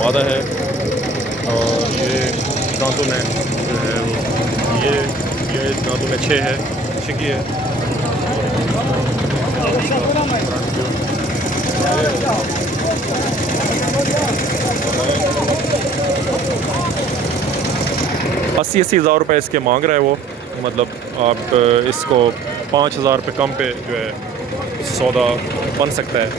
मादा है और ये दांतों में जो है वो ये दांतों में 6 है, 6 की है। फ्रंट व्यू 80-80 हज़ार रुपये इसके मांग रहा है वो। मतलब आप इसको 5,000 रुपये कम पे जो है सौदा बन सकता है।